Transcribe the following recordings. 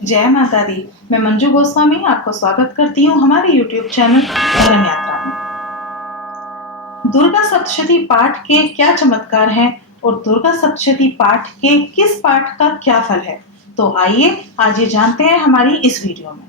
जय माता दी। मैं मंजू गोस्वामी आपको स्वागत करती हूँ हमारे YouTube चैनल धर्म यात्रा में। दुर्गा सप्तशती पाठ के क्या चमत्कार हैं और दुर्गा सप्तशती पाठ के किस पाठ का क्या फल है, तो आइए आज ये जानते हैं हमारी इस वीडियो में।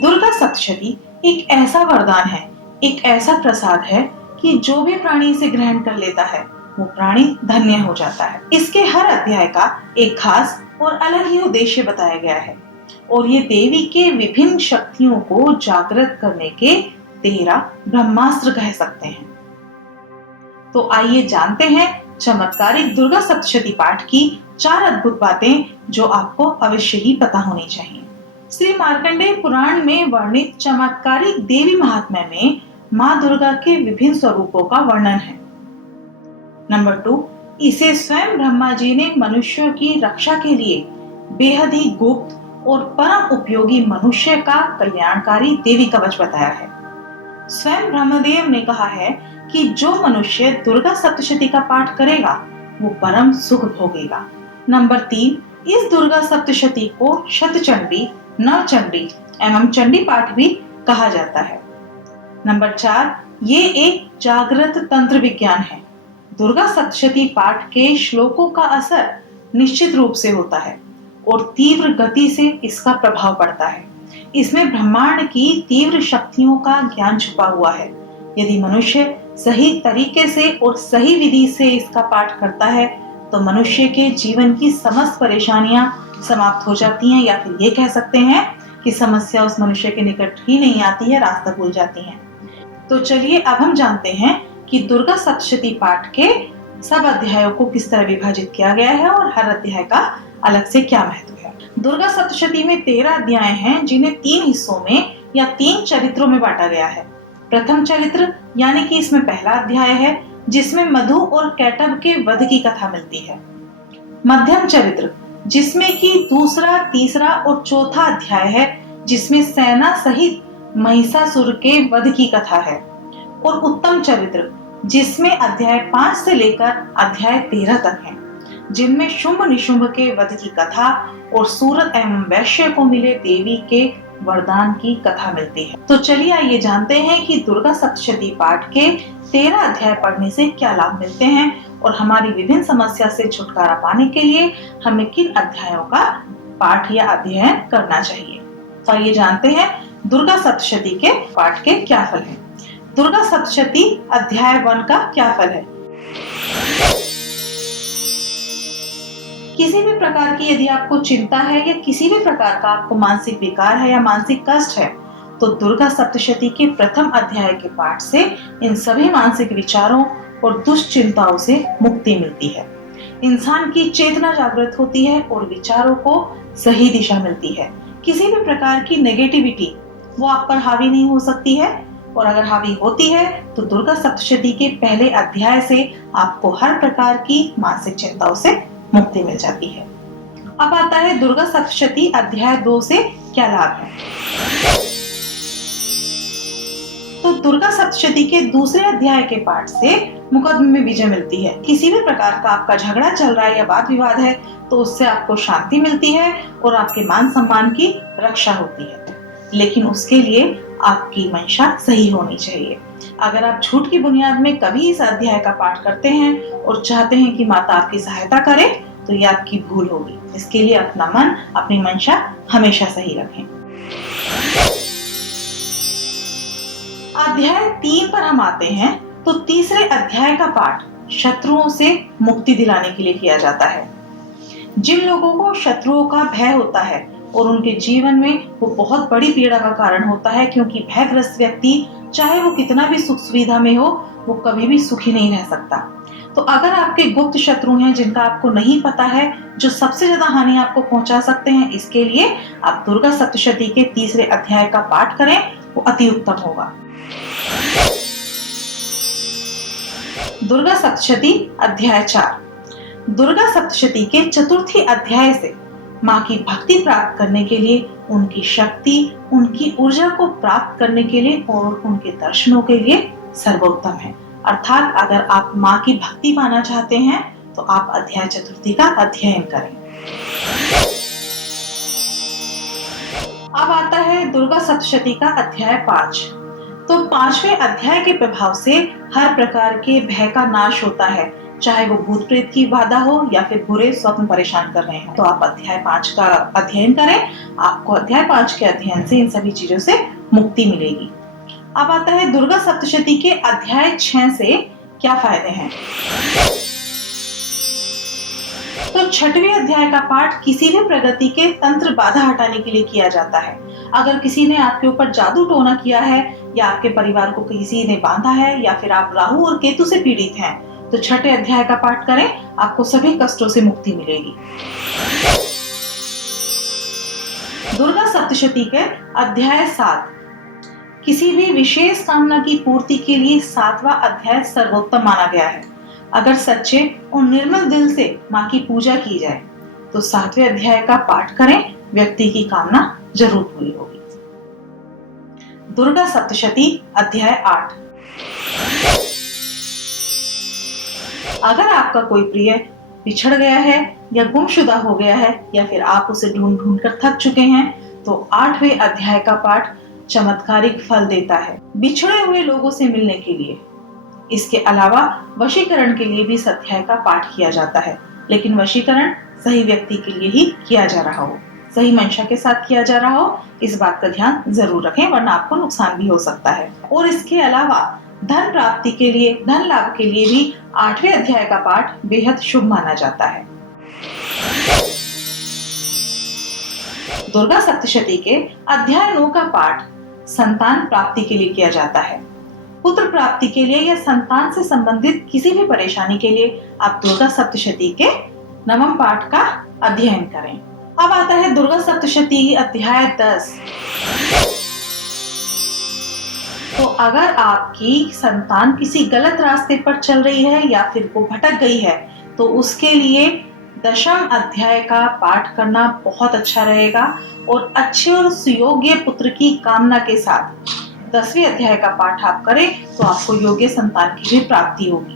दुर्गा सप्तशती एक ऐसा वरदान है, एक ऐसा प्रसाद है कि जो भी प्राणी इसे ग्रहण कर लेता है वो प्राणी धन्य हो जाता है। इसके हर अध्याय का एक खास और अलग ही उद्देश्य बताया गया है और ये देवी के विभिन्न शक्तियों को जागृत करने के 13 ब्रह्मास्त्र कह सकते हैं। तो आइए जानते हैं चमत्कारिक दुर्गा सप्तशती पाठ की 4 अद्भुत बातें जो आपको अवश्य ही पता होनी चाहिए। श्री मार्कंडेय पुराण में वर्णित चमत्कारिक देवी महात्म्य में माँ दुर्गा के विभिन्न स्वरूपों का वर्णन है। नंबर 2, इसे स्वयं ब्रह्मा जी ने मनुष्यों की रक्षा के लिए बेहद ही गुप्त और परम उपयोगी मनुष्य का कल्याणकारी देवी कवच बताया है। स्वयं ब्रह्मदेव ने कहा है कि जो मनुष्य दुर्गा सप्तशती का पाठ करेगा वो परम सुख भोगेगा। नंबर 3, इस दुर्गा सप्तशती को शतचंडी, नवचंडी एवं चंडी पाठ भी कहा जाता है। नंबर 4, ये एक जागृत तंत्र विज्ञान है। दुर्गा सप्तशती पाठ के श्लोकों का असर निश्चित रूप से होता है और तीव्र गति से इसका प्रभाव पड़ता है। इसमें ब्रह्मांड की तीव्र शक्तियों का ज्ञान छुपा हुआ है। यदि मनुष्य सही तरीके से और सही विधि से इसका पाठ करता है तो मनुष्य के जीवन की समस्त परेशानियां समाप्त हो जाती हैं, या फिर ये कह सकते हैं कि समस्या उस मनुष्य के निकट ही नहीं आती है, रास्ता भूल जाती हैं। तो चलिए अब हम जानते हैं कि दुर्गा सप्तशती पाठ के सब अध्यायों को किस तरह विभाजित किया गया है और हर अध्याय का अलग से क्या महत्व है। दुर्गा सप्तशती में 13 अध्याय हैं जिन्हें 3 हिस्सों में या 3 चरित्रों में बांटा गया है। प्रथम चरित्र यानी कि इसमें पहला अध्याय है जिसमें मधु और कैटभ के वध की कथा मिलती है। मध्यम चरित्र जिसमें कि दूसरा, तीसरा और चौथा अध्याय है जिसमें सेना सहित महिषासुर के वध की कथा है। और उत्तम चरित्र जिसमें अध्याय 5 से लेकर अध्याय 13 तक हैं, जिनमें शुंभ निशुंभ के वध की कथा और सूरत एवं वैश्य को मिले देवी के वरदान की कथा मिलती है। तो चलिए आइए जानते हैं कि दुर्गा सप्तशती पाठ के 13 अध्याय पढ़ने से क्या लाभ मिलते हैं और हमारी विभिन्न समस्या से छुटकारा पाने के लिए हमें किन अध्यायों का पाठ या अध्ययन करना चाहिए। तो आइए जानते हैं दुर्गा सप्तशती के पाठ के क्या फल हैं। दुर्गा सप्तशती अध्याय 1 का क्या फल है। किसी भी प्रकार की यदि आपको चिंता है या किसी भी प्रकार का आपको मानसिक विकार है या मानसिक कष्ट है तो दुर्गा सप्तशती के प्रथम अध्याय के पाठ से इन सभी मानसिक विचारों और दुश्चिंताओं से मुक्ति मिलती है। इंसान की चेतना जागृत होती है और विचारों को सही दिशा मिलती है। किसी भी प्रकार की नेगेटिविटी वो आप पर हावी नहीं हो सकती है, और अगर हावी होती है तो दुर्गा सप्तशती के पहले अध्याय से आपको हर प्रकार की मानसिक चिंताओं से मुक्ति मिल जाती है। अब आता है दुर्गा सप्तशती अध्याय 2 से क्या लाभ है। तो दुर्गा सप्तशती के दूसरे अध्याय के पाठ से मुकदमे में विजय मिलती है। किसी भी प्रकार का आपका झगड़ा चल रहा है या वाद विवाद है तो उससे आपको शांति मिलती है और आपके मान सम्मान की रक्षा होती है, लेकिन उसके लिए आपकी मंशा सही होनी चाहिए। अगर आप झूठ की बुनियाद में कभी इस अध्याय का पाठ करते हैं और चाहते हैं कि माता आपकी सहायता करे तो यह आपकी भूल होगी। इसके लिए अपना मन, अपनी मंशा हमेशा सही रखें। अध्याय 3 पर हम आते हैं तो तीसरे अध्याय का पाठ शत्रुओं से मुक्ति दिलाने के लिए किया जाता है। जिन लोगों को शत्रुओं का भय होता है और उनके जीवन में वो बहुत बड़ी पीड़ा का कारण होता है, क्योंकि भयग्रस्त व्यक्ति चाहे वो कितना भी सुख सुविधा में हो वो कभी भी सुखी नहीं रह सकता। तो अगर आपके गुप्त शत्रु हैं जिनका आपको नहीं पता है, जो सबसे ज्यादा हानि आपको पहुंचा सकते हैं, इसके लिए आप दुर्गा सप्तशती के तीसरे अध्याय का पाठ करें, वो अति उत्तम होगा। दुर्गा सप्तशती अध्याय 4। दुर्गा सप्तशती के चतुर्थी अध्याय से माँ की भक्ति प्राप्त करने के लिए, उनकी शक्ति, उनकी ऊर्जा को प्राप्त करने के लिए और उनके दर्शनों के लिए सर्वोत्तम है। अर्थात अगर आप माँ की भक्ति पाना चाहते हैं तो आप अध्याय चतुर्थी का अध्ययन करें। अब आता है दुर्गा सप्तशती का अध्याय 5। तो 5वें अध्याय के प्रभाव से हर प्रकार के भय का नाश होता है, चाहे वो भूत प्रेत की बाधा हो या फिर बुरे स्वप्न परेशान कर रहे हैं। तो आप अध्याय 5 का अध्ययन करें, आपको अध्याय 5 के अध्ययन से इन सभी चीजों से मुक्ति मिलेगी। अब आता है दुर्गा सप्तशती के अध्याय 6 से क्या फायदे हैं। तो 6वें अध्याय का पाठ किसी भी प्रगति के तंत्र बाधा हटाने के लिए किया जाता है। अगर किसी ने आपके ऊपर जादू टोना किया है या आपके परिवार को किसी ने बांधा है या फिर आप राहु और केतु से पीड़ित हैं, तो 6ठे अध्याय का पाठ करें, आपको सभी कष्टों से मुक्ति मिलेगी। दुर्गा सप्तशती के अध्याय 7, किसी भी विशेष कामना की पूर्ति के लिए 7वां अध्याय सर्वोत्तम माना गया है। अगर सच्चे और निर्मल दिल से माँ की पूजा की जाए तो 7वें अध्याय का पाठ करें, व्यक्ति की कामना जरूर पूरी होगी। दुर्गा सप्तशती अध्याय 8। अगर आपका कोई प्रिय बिछड़ गया है या गुमशुदा हो गया है या फिर आप उसे ढूंढ ढूंढ कर थक चुके हैं, तो 8वें अध्याय का पाठ चमत्कारिक फल देता है बिछड़े हुए लोगों से मिलने के लिए। इसके अलावा वशीकरण के लिए भी इस अध्याय का पाठ किया जाता है, लेकिन वशीकरण सही व्यक्ति के लिए ही किया जा रहा हो, सही मंशा के साथ किया जा रहा हो, इस बात का ध्यान जरूर रखें, वरना आपको नुकसान भी हो सकता है। और इसके अलावा धन प्राप्ति के लिए, धन लाभ के लिए भी 8वें अध्याय का पाठ बेहद शुभ माना जाता है। दुर्गा सप्तशती के अध्याय 9 का पाठ संतान प्राप्ति के लिए किया जाता है। पुत्र प्राप्ति के लिए या संतान से संबंधित किसी भी परेशानी के लिए आप दुर्गा सप्तशती के 9वें पाठ का अध्ययन करें। अब आता है दुर्गा सप्तशती अध्याय 10। तो अगर आपकी संतान किसी गलत रास्ते पर चल रही है या फिर वो भटक गई है, तो उसके लिए 10वें अध्याय का पाठ करना बहुत अच्छा रहेगा और अच्छे और सुयोग्य पुत्र की कामना के साथ 10वें अध्याय का पाठ आप करें तो आपको योग्य संतान की भी प्राप्ति होगी।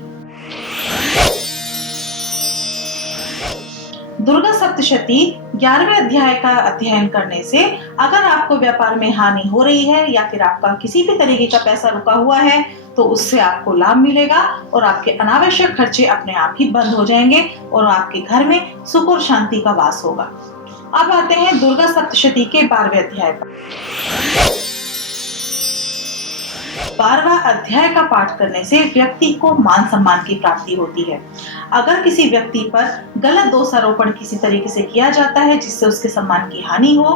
दुर्गा सप्तशती 11वें अध्याय का अध्ययन करने से अगर आपको व्यापार में हानि हो रही है या फिर आपका किसी भी तरीके का पैसा रुका हुआ है, तो उससे आपको लाभ मिलेगा और आपके अनावश्यक खर्चे अपने आप ही बंद हो जाएंगे और आपके घर में सुख और शांति का वास होगा। अब आते हैं दुर्गा सप्तशती के 12वें अध्याय पर। 12वां अध्याय का पाठ करने से व्यक्ति को मान सम्मान की प्राप्ति होती है। अगर किसी व्यक्ति पर गलत दोषारोपण किसी तरीके से किया जाता है जिससे उसके सम्मान की हानि हो,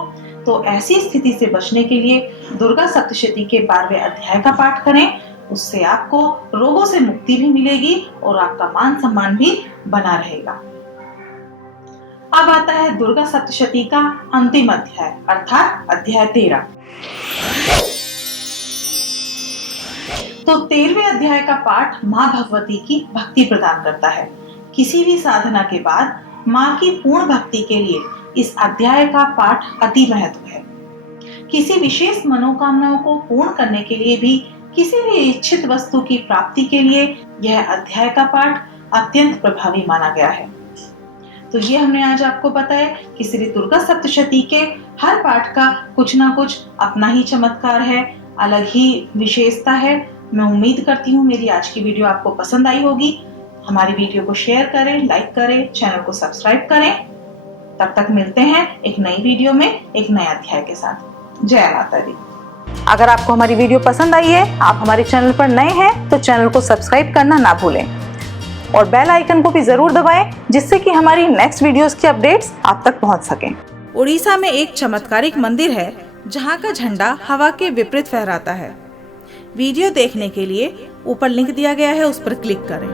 तो ऐसी स्थिति से बचने के लिए दुर्गा सप्तशती के 12वें अध्याय का पाठ करें। उससे आपको रोगों से मुक्ति भी मिलेगी और आपका मान सम्मान भी बना रहेगा। अब आता है दुर्गा सप्तशती का अंतिम अध्याय अर्थात अध्याय 13। तो 13वें अध्याय का पाठ माँ भगवती की भक्ति प्रदान करता है। किसी भी साधना के बाद माँ की पूर्ण भक्ति के लिए इस अध्याय का पाठ अति महत्व है। किसी विशेष मनोकामनाओं को पूर्ण करने के लिए भी, किसी भी इच्छित वस्तु की प्राप्ति के लिए यह अध्याय का पाठ अत्यंत प्रभावी माना गया है। तो ये हमने आज आपको बताया कि श्री दुर्गा सप्तशती के हर पाठ का कुछ ना कुछ अपना ही चमत्कार है, अलग ही विशेषता है। मैं उम्मीद करती हूँ मेरी आज की वीडियो आपको पसंद आई होगी। हमारी वीडियो को शेयर करें, लाइक करें, चैनल को सब्सक्राइब करें। तब तक मिलते हैं एक नई वीडियो में एक नए अध्याय के साथ। जय माता दी। अगर आपको हमारी वीडियो पसंद आई है, आप हमारे चैनल पर नए हैं, तो चैनल को सब्सक्राइब करना ना भूलें और बेल आइकन को भी जरूर दबाएं, जिससे कि हमारी नेक्स्ट वीडियोस की अपडेट्स आप तक पहुंच सकें। उड़ीसा में एक चमत्कारिक मंदिर है जहां का झंडा हवा के विपरीत फहराता है। वीडियो देखने के लिए ऊपर लिंक दिया गया है, उस पर क्लिक करें।